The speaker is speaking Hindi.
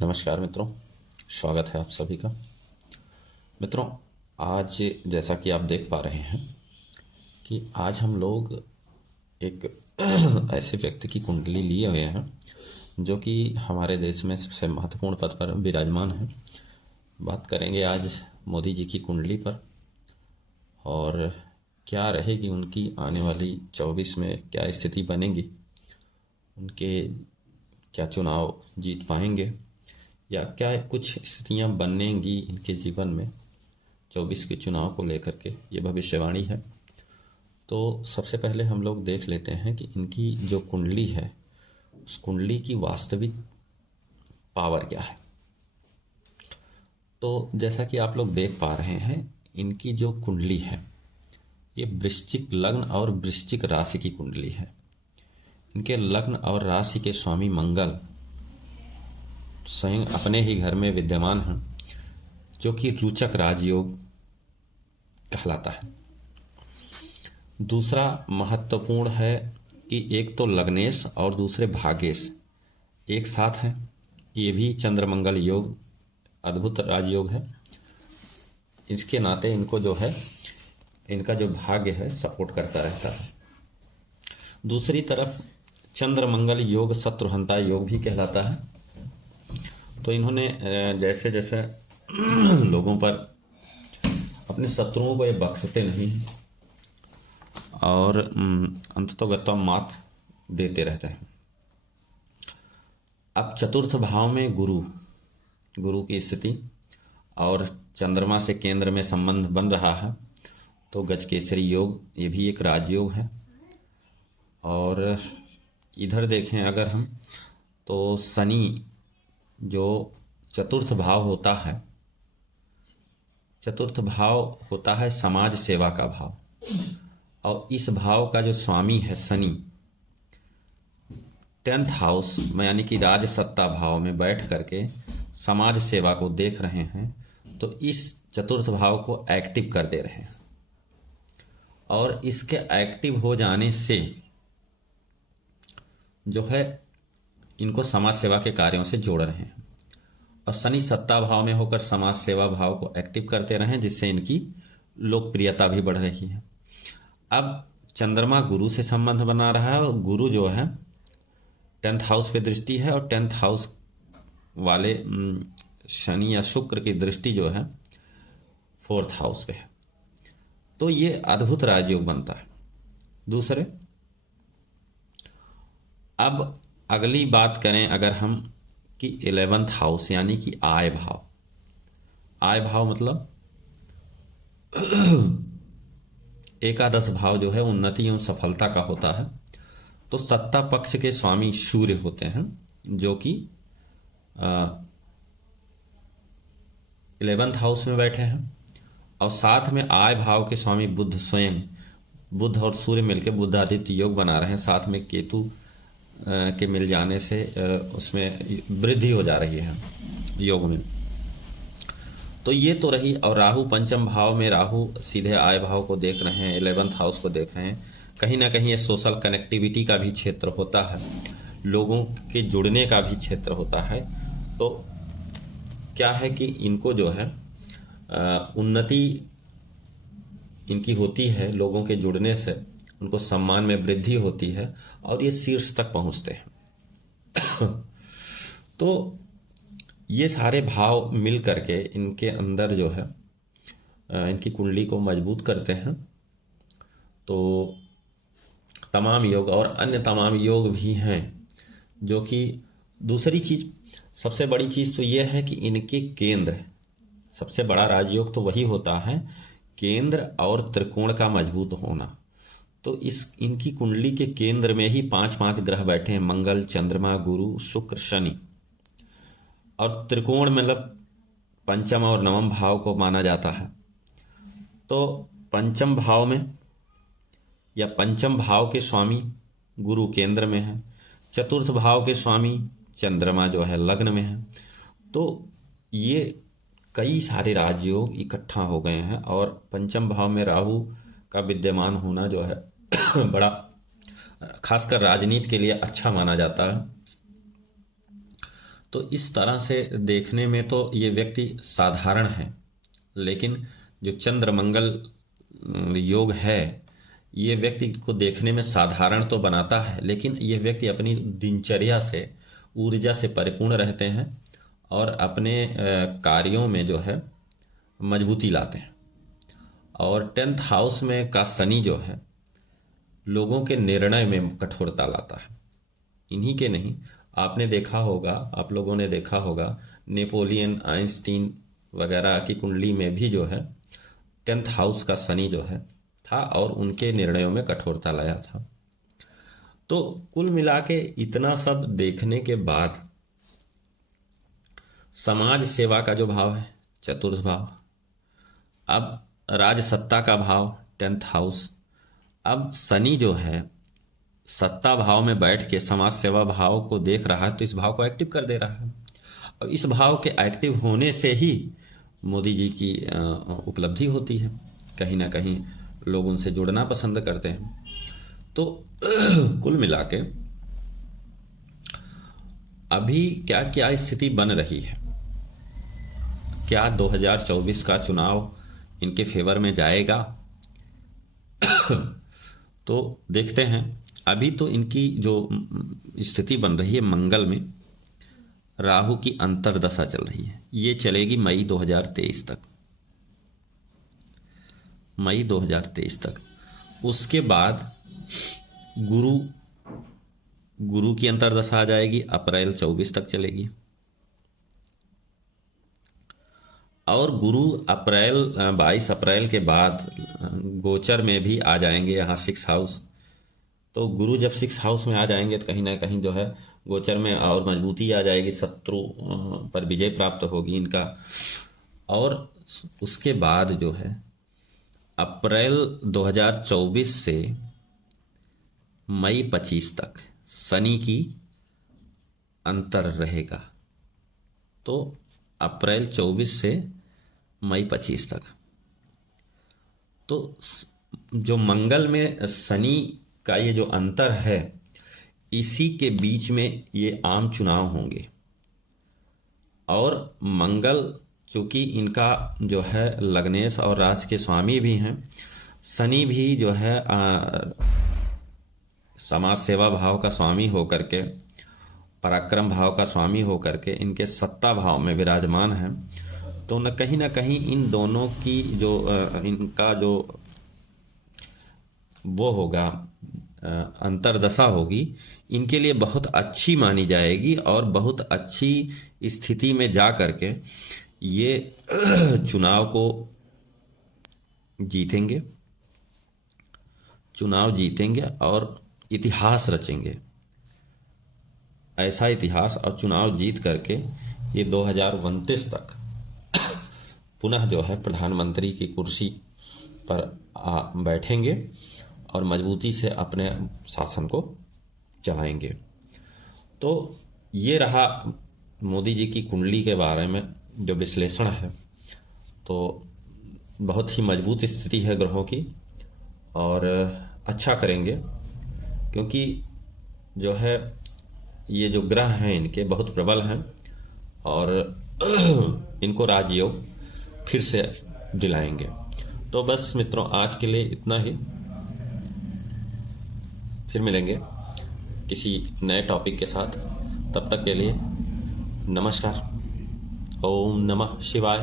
नमस्कार मित्रों, स्वागत है आप सभी का। मित्रों, आज जैसा कि आप देख पा रहे हैं कि आज हम लोग एक ऐसे व्यक्ति की कुंडली लिए हुए हैं जो कि हमारे देश में सबसे महत्वपूर्ण पद पर विराजमान है। बात करेंगे आज मोदी जी की कुंडली पर और क्या रहेगी उनकी आने वाली 24 में, क्या स्थिति बनेगी, उनके क्या चुनाव जीत पाएंगे या क्या कुछ स्थितियां बनेंगी इनके जीवन में 24 के चुनाव को लेकर के, ये भविष्यवाणी है। तो सबसे पहले हम लोग देख लेते हैं कि इनकी जो कुंडली है उस कुंडली की वास्तविक पावर क्या है। तो जैसा कि आप लोग देख पा रहे हैं, इनकी जो कुंडली है ये वृश्चिक लग्न और वृश्चिक राशि की कुंडली है। इनके लग्न और राशि के स्वामी मंगल स्वयं अपने ही घर में विद्यमान हैं, जो कि रोचक राजयोग कहलाता है। दूसरा महत्वपूर्ण है कि एक तो लग्नेश और दूसरे भाग्येश एक साथ हैं। ये भी चंद्रमंगल योग अद्भुत राजयोग है। इसके नाते इनको जो है, इनका जो भाग्य है सपोर्ट करता रहता है। दूसरी तरफ चंद्रमंगल योग शत्रुहंता योग भी कहलाता है। तो इन्होंने जैसे जैसे लोगों पर अपने शत्रुओं को ये बख्शते नहीं और अंततोगत्वा मात देते रहते हैं। अब चतुर्थ भाव में गुरु की स्थिति और चंद्रमा से केंद्र में संबंध बन रहा है, तो गजकेसरी योग ये भी एक राजयोग है। और इधर देखें अगर हम, तो शनि जो चतुर्थ भाव होता है समाज सेवा का भाव, और इस भाव का जो स्वामी है शनि 10th हाउस में यानी कि राज सत्ता भाव में बैठ करके समाज सेवा को देख रहे हैं, तो इस चतुर्थ भाव को एक्टिव कर दे रहे हैं और इसके एक्टिव हो जाने से जो है इनको समाज सेवा के कार्यों से जोड़ रहे हैं। और शनि सत्ता भाव में होकर समाज सेवा भाव को एक्टिव करते रहे, जिससे इनकी लोकप्रियता भी बढ़ रही है। अब चंद्रमा गुरु से संबंध बना रहा है और गुरु जो है 10th हाउस पे दृष्टि है और 10th हाउस वाले शनि या शुक्र की दृष्टि जो है 4th हाउस पे है। तो ये अद्भुत राजयोग बनता है। दूसरे, अब अगली बात करें अगर हम कि 11th हाउस यानी कि आय भाव मतलब एकादश भाव जो है उन्नति एवं सफलता का होता है। तो सत्ता पक्ष के स्वामी सूर्य होते हैं, जो कि 11th हाउस में बैठे हैं, और साथ में आय भाव के स्वामी बुध स्वयं, बुध और सूर्य मिलकर बुधादित्य योग बना रहे हैं। साथ में केतु के मिल जाने से उसमें वृद्धि हो जा रही है योग में। तो ये तो रही। और राहु पंचम भाव में, राहु सीधे आय भाव को देख रहे हैं, 11th हाउस को देख रहे हैं। कहीं ना कहीं ये सोशल कनेक्टिविटी का भी क्षेत्र होता है, लोगों के जुड़ने का भी क्षेत्र होता है। तो क्या है कि इनको जो है उन्नति इनकी होती है, लोगों के जुड़ने से उनको सम्मान में वृद्धि होती है और ये शीर्ष तक पहुंचते हैं। तो ये सारे भाव मिल करके इनके अंदर जो है इनकी कुंडली को मजबूत करते हैं। तो तमाम योग और अन्य तमाम योग भी हैं, जो कि दूसरी चीज, सबसे बड़ी चीज तो ये है कि इनके केंद्र, सबसे बड़ा राजयोग तो वही होता है केंद्र और त्रिकोण का मजबूत होना। तो इनकी कुंडली के केंद्र में ही 5 ग्रह बैठे हैं, मंगल, चंद्रमा, गुरु, शुक्र, शनि। और त्रिकोण मतलब पंचम और नवम भाव को माना जाता है। तो पंचम भाव में या पंचम भाव के स्वामी गुरु केंद्र में है, चतुर्थ भाव के स्वामी चंद्रमा जो है लग्न में है। तो ये कई सारे राजयोग इकट्ठा हो गए हैं और पंचम भाव में राहु का विद्यमान होना जो है बड़ा खासकर राजनीति के लिए अच्छा माना जाता है। तो इस तरह से देखने में तो ये व्यक्ति साधारण है, लेकिन जो चंद्र मंगल योग है, ये व्यक्ति को देखने में साधारण तो बनाता है, लेकिन ये व्यक्ति अपनी दिनचर्या से, ऊर्जा से परिपूर्ण रहते हैं और अपने कार्यों में जो है मजबूती लाते हैं। और 10th हाउस में का शनि जो है लोगों के निर्णय में कठोरता लाता है। इन्हीं के नहीं, आपने देखा होगा, आप लोगों ने देखा होगा, नेपोलियन, आइंस्टीन वगैरह की कुंडली में भी जो है 10th हाउस का शनि जो है था और उनके निर्णयों में कठोरता लाया था। तो कुल मिला के इतना सब देखने के बाद समाज सेवा का जो भाव है, चतुर्थ भाव, अब राज सत्ता का भाव 10th हाउस, अब शनि जो है सत्ता भाव में बैठ के समाज सेवा भाव को देख रहा है, तो इस भाव को एक्टिव कर दे रहा है। और इस भाव के एक्टिव होने से ही मोदी जी की उपलब्धि होती है। कहीं ना कहीं लोग उनसे जुड़ना पसंद करते हैं। तो कुल मिला के अभी क्या क्या स्थिति बन रही है, क्या 2024 का चुनाव इनके फेवर में जाएगा? तो देखते हैं। अभी तो इनकी जो स्थिति बन रही है, मंगल में राहु की अंतर्दशा चल रही है, ये चलेगी मई 2023 तक, मई 2023 तक। उसके बाद गुरु की अंतर्दशा आ जाएगी, अप्रैल 24 तक चलेगी। और गुरु 22 अप्रैल के बाद गोचर में भी आ जाएंगे यहाँ 6 हाउस। तो गुरु जब 6 हाउस में आ जाएंगे तो कहीं ना कहीं जो है गोचर में और मजबूती आ जाएगी, शत्रु पर विजय प्राप्त होगी इनका। और उसके बाद जो है अप्रैल 2024 से मई 25 तक शनि की अंतर रहेगा। तो अप्रैल 24 से मई 25 तक तो जो मंगल में शनि का ये जो अंतर है, इसी के बीच में ये आम चुनाव होंगे। और मंगल चूंकि इनका जो है लग्नेश और राशि के स्वामी भी हैं, शनि भी जो है समाज सेवा भाव का स्वामी होकर के, पराक्रम भाव का स्वामी होकर के इनके सत्ता भाव में विराजमान है। तो न कहीं इन दोनों की जो इनका जो वो होगा अंतर्दशा होगी, इनके लिए बहुत अच्छी मानी जाएगी और बहुत अच्छी स्थिति में जा करके ये चुनाव को जीतेंगे, चुनाव जीतेंगे और इतिहास रचेंगे। ऐसा इतिहास और चुनाव जीत करके ये 2029 तक पुनः जो है प्रधानमंत्री की कुर्सी पर बैठेंगे और मजबूती से अपने शासन को चलाएंगे। तो ये रहा मोदी जी की कुंडली के बारे में जो विश्लेषण है। तो बहुत ही मजबूत स्थिति है ग्रहों की और अच्छा करेंगे, क्योंकि जो है ये जो ग्रह हैं इनके बहुत प्रबल हैं और इनको राजयोग फिर से दिलाएंगे। तो बस मित्रों, आज के लिए इतना ही। फिर मिलेंगे किसी नए टॉपिक के साथ। तब तक के लिए नमस्कार। ओम नमः शिवाय।